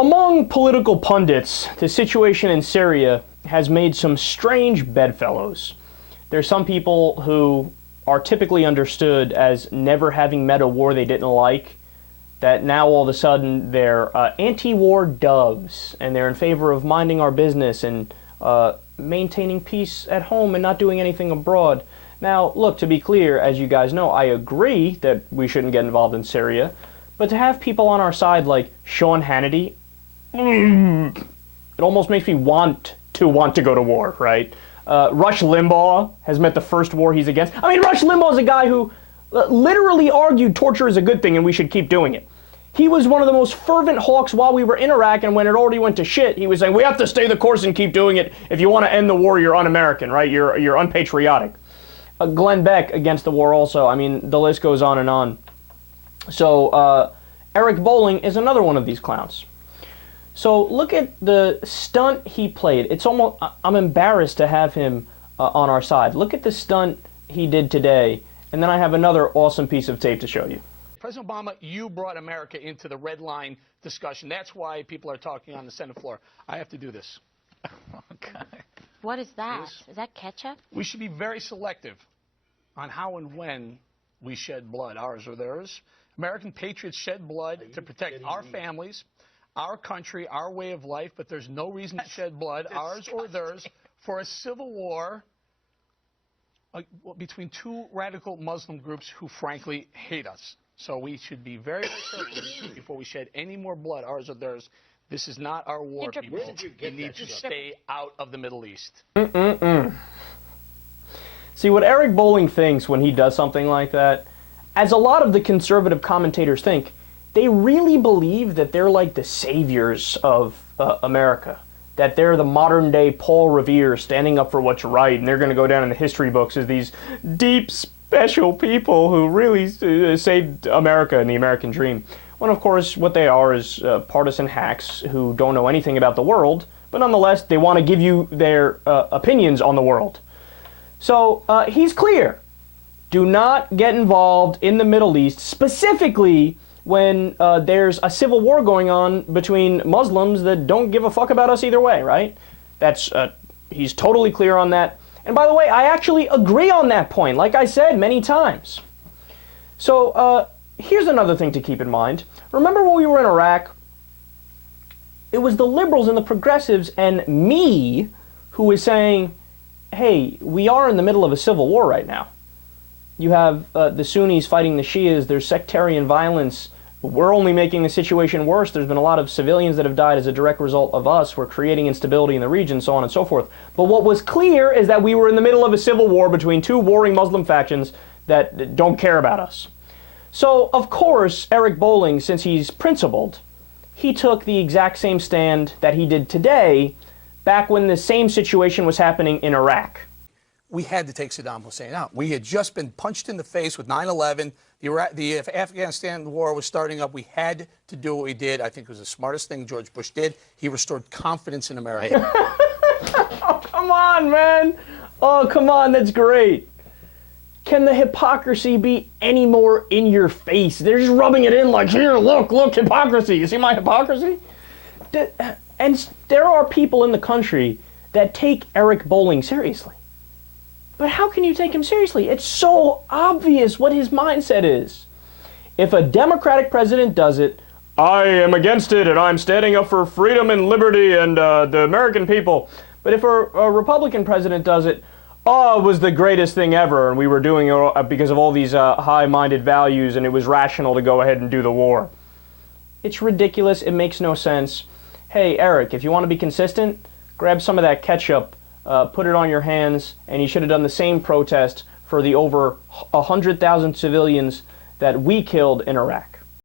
Among political pundits, the situation in Syria has made some strange bedfellows. There's some people who are typically understood as never having met a war they didn't like, that now all of a sudden they're anti-war doves, and they're in favor of minding our business and maintaining peace at home and not doing anything abroad. Now, look, to be clear, as you guys know, I agree that we shouldn't get involved in Syria, but to have people on our side like Sean Hannity, it almost makes me want to go to war, right? Rush Limbaugh has met the first war he's against. I mean, Rush Limbaugh is a guy who literally argued torture is a good thing and we should keep doing it. He was one of the most fervent hawks while we were in Iraq, and when it already went to shit, he was saying, we have to stay the course and keep doing it. If you want to end the war, you're un-American, right? You're unpatriotic. Glenn Beck against the war also. I mean, the list goes on and on. So Eric Bolling is another one of these clowns. So look at the stunt he played. It's almost, I'm embarrassed to have him on our side. Look at the stunt he did today, and then I have another awesome piece of tape to show you. President Obama, you brought America into the red line discussion. That's why people are talking on the Senate floor. I have to do this. Okay. What is that? Is that ketchup? We should be very selective on how and when we shed blood, ours or theirs. American patriots shed blood to protect our families, our country, our way of life, but there's no reason to shed blood, ours or theirs, for a civil war between two radical Muslim groups who frankly hate us. So we should be very careful before we shed any more blood, ours or theirs. This is not our war, people. We need to stay out of the Middle East. See, what Eric Bolling thinks when he does something like that, as a lot of the conservative commentators think, they really believe that they're like the saviors of America, that they're the modern-day Paul Revere standing up for what's right, and they're going to go down in the history books as these deep, special people who really saved America and the American dream. When, of course, what they are is partisan hacks who don't know anything about the world, but nonetheless, they want to give you their opinions on the world. So he's clear. Do not get involved in the Middle East, specifically when there's a civil war going on between Muslims that don't give a fuck about us either way, right? That's he's totally clear on that. And by the way, I actually agree on that point, like I said many times. So here's another thing to keep in mind. Remember when we were in Iraq? It was the liberals and the progressives and me who was saying, hey, we are in the middle of a civil war right now. You have the Sunnis fighting the Shias. There's sectarian violence. We're only making the situation worse. There's been a lot of civilians that have died as a direct result of us. We're creating instability in the region, so on and so forth. But what was clear is that we were in the middle of a civil war between two warring Muslim factions that don't care about us. So, of course, Eric Bolling, since he's principled, he took the exact same stand that he did today back when the same situation was happening in Iraq. We had to take Saddam Hussein out. We had just been punched in the face with 9/11. The Afghanistan war was starting up. We had to do what we did. I think it was the smartest thing George Bush did. He restored confidence in America. Oh, come on, man. Oh, come on. That's great. Can the hypocrisy be any more in your face? They're just rubbing it in like, here, look, hypocrisy. You see my hypocrisy? And there are people in the country that take Eric Bolling seriously. But how can you take him seriously? It's so obvious what his mindset is. If a Democratic president does it, I am against it and I'm standing up for freedom and liberty and the American people. But if a Republican president does it, oh, it was the greatest thing ever and we were doing it because of all these high-minded values and it was rational to go ahead and do the war. It's ridiculous. It makes no sense. Hey, Eric, if you want to be consistent, grab some of that ketchup, put it on your hands, and you should have done the same protest for the over 100,000 civilians that we killed in Iraq.